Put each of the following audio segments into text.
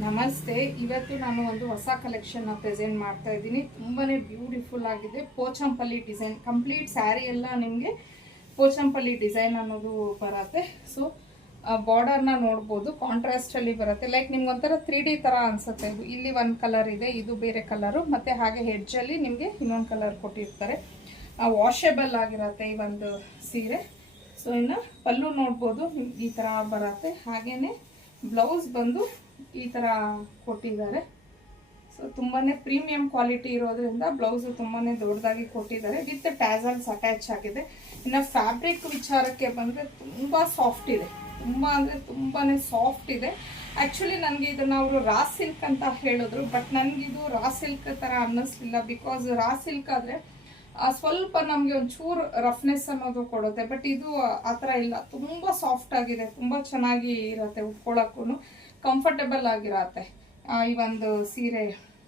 ನಮಸ್ತೆ. ಇವತ್ತು ನಾನು ಒಂದು ಹೊಸ ಕಲೆಕ್ಷನ್ ಪ್ರೆಸೆಂಟ್ ಮಾಡ್ತಾ ಇದ್ದೀನಿ. ತುಂಬಾನೇ ಬ್ಯೂಟಿಫುಲ್ ಆಗಿದೆ. ಪೋಚಂಪಲ್ಲಿ ಡಿಸೈನ್, ಕಂಪ್ಲೀಟ್ ಸ್ಯಾರಿ ಎಲ್ಲ ನಿಮಗೆ ಪೋಚಂಪಲ್ಲಿ ಡಿಸೈನ್ ಅನ್ನೋದು ಬರುತ್ತೆ. ಸೊ ಬಾರ್ಡರ್ನ ನೋಡ್ಬೋದು, ಕಾಂಟ್ರಾಸ್ಟ್ ಅಲ್ಲಿ ಬರುತ್ತೆ. ಲೈಕ್ ನಿಮ್ಗೆ ಒಂಥರ 3D ತರ ಅನ್ಸುತ್ತೆ. ಇದು ಇಲ್ಲಿ ಒಂದು ಕಲರ್ ಇದೆ, ಇದು ಬೇರೆ ಕಲರು, ಮತ್ತೆ ಹಾಗೆ ಹೆಡ್ಜ್ ಅಲ್ಲಿ ನಿಮಗೆ ಇನ್ನೊಂದು ಕಲರ್ ಕೊಟ್ಟಿರ್ತಾರೆ. ವಾಷೇಬಲ್ ಆಗಿರತ್ತೆ ಈ ಒಂದು ಸೀರೆ. ಸೊ ಇನ್ನು ಪಲ್ಲು ನೋಡ್ಬೋದು, ಈ ತರ ಬರುತ್ತೆ. ಹಾಗೇನೆ ಬ್ಲೌಸ್ ಬಂದು ಈ ತರ ಕೊಟ್ಟಿದ್ದಾರೆ. ಸೊ ತುಂಬಾನೇ ಪ್ರೀಮಿಯಂ ಕ್ವಾಲಿಟಿ ಇರೋದ್ರಿಂದ ಬ್ಲೌಸ್ ತುಂಬಾನೇ ದೊಡ್ಡದಾಗಿ ಕೊಟ್ಟಿದ್ದಾರೆ. ವಿತ್ ಟ್ಯಾಸಲ್ಸ್ ಅಟ್ಯಾಚ್ ಆಗಿದೆ. ಇನ್ನು ಫ್ಯಾಬ್ರಿಕ್ ವಿಚಾರಕ್ಕೆ ಬಂದ್ರೆ ತುಂಬಾ ಸಾಫ್ಟ್ ಇದೆ, ತುಂಬಾ ಅಂದ್ರೆ ತುಂಬಾನೇ ಸಾಫ್ಟ್ ಇದೆ. ಆಕ್ಚುಲಿ ನನಗೆ ಇದನ್ನ ಅವರು ರಾ ಸಿಲ್ಕ್ ಅಂತ ಹೇಳಿದ್ರು, ಬಟ್ ನನಗಿದು ರಾ ಸಿಲ್ಕ್ ತರ ಅನ್ನಿಸ್ಲಿಲ್ಲ. ಬಿಕಾಸ್ ರಾ ಸಿಲ್ಕ್ ಆದ್ರೆ ಸ್ವಲ್ಪ ನಮಗೆ ಒಂಚೂರು ರಫ್ನೆಸ್ ಅನ್ನೋದು ಕೊಡುತ್ತೆ, ಬಟ್ ಇದು ಆ ಥರ ಇಲ್ಲ. ತುಂಬಾ ಸಾಫ್ಟ್ ಆಗಿದೆ, ತುಂಬಾ ಚೆನ್ನಾಗಿ ಇರತ್ತೆ, ಉಟ್ಕೊಳ್ಳೋಕ್ಕೂ ಕಂಫರ್ಟಬಲ್ ಆಗಿರತ್ತೆ ಈ ಒಂದು ಸೀರೆ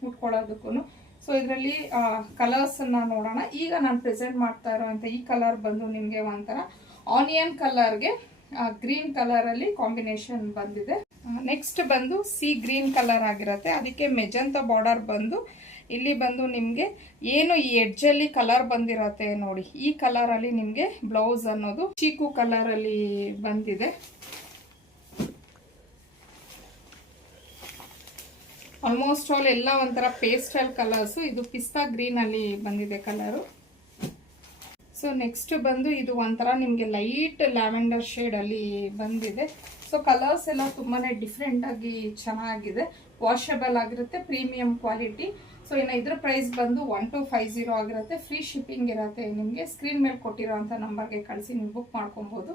ಉಟ್ಕೊಳ್ಳೋದಕ್ಕೂ. ಸೊ ಇದರಲ್ಲಿ ಕಲರ್ಸ್ ಅನ್ನ ನೋಡೋಣ. ಈಗ ನಾನು ಪ್ರೆಸೆಂಟ್ ಮಾಡ್ತಾ ಇರೋಂಥ ಈ ಕಲರ್ ಬಂದು ನಿಮಗೆ ಒಂಥರ ಆನಿಯನ್ ಕಲರ್ಗೆ ಗ್ರೀನ್ ಕಲರ್ ಅಲ್ಲಿ ಕಾಂಬಿನೇಷನ್ ಬಂದಿದೆ. ನೆಕ್ಸ್ಟ್ ಬಂದು ಸಿ ಗ್ರೀನ್ ಕಲರ್ ಆಗಿರತ್ತೆ, ಅದಕ್ಕೆ ಮೆಜಂತ ಬಾರ್ಡರ್ ಬಂದು ಇಲ್ಲಿ ಬಂದು ನಿಮಗೆ ಏನು ಈ ಎಡ್ಜಲ್ಲಿ ಕಲರ್ ಬಂದಿರತ್ತೆ ನೋಡಿ, ಈ ಕಲರ್ ಅಲ್ಲಿ ನಿಮಗೆ ಬ್ಲೌಸ್ ಅನ್ನೋದು ಚೀಕು ಕಲರ್ ಅಲ್ಲಿ ಬಂದಿದೆ. ಆಲ್ಮೋಸ್ಟ್ ಆಲ್ ಎಲ್ಲ ಒಂಥರ ಪೇಸ್ಟಲ್ ಕಲರ್ಸ್. ಇದು ಪಿಸ್ತಾ ಗ್ರೀನ್ ಅಲ್ಲಿ ಬಂದಿದೆ ಕಲರು. ಸೊ ನೆಕ್ಸ್ಟ್ ಬಂದು ಇದು ಒಂಥರ ನಿಮಗೆ ಲೈಟ್ ಲ್ಯಾವೆಂಡರ್ ಶೇಡ್ ಅಲ್ಲಿ ಬಂದಿದೆ. ಸೊ ಕಲರ್ಸ್ ಎಲ್ಲ ತುಂಬಾನೇ ಡಿಫ್ರೆಂಟ್ ಆಗಿ ಚೆನ್ನಾಗಿದೆ, ವಾಷಬಲ್ ಆಗಿರುತ್ತೆ, ಪ್ರೀಮಿಯಂ ಕ್ವಾಲಿಟಿ. ಸೊ ಇನ್ನು ಇದ್ರ ಪ್ರೈಸ್ ಬಂದು 1250 ಆಗಿರುತ್ತೆ. ಫ್ರೀ ಶಿಪ್ಪಿಂಗ್ ಇರುತ್ತೆ. ನಿಮಗೆ ಸ್ಕ್ರೀನ್ ಮೇಲೆ ಕೊಟ್ಟಿರೋ ಅಂತ ನಂಬರ್ಗೆ ಕಳಿಸಿ ನೀವು ಬುಕ್ ಮಾಡ್ಕೊಬಹುದು.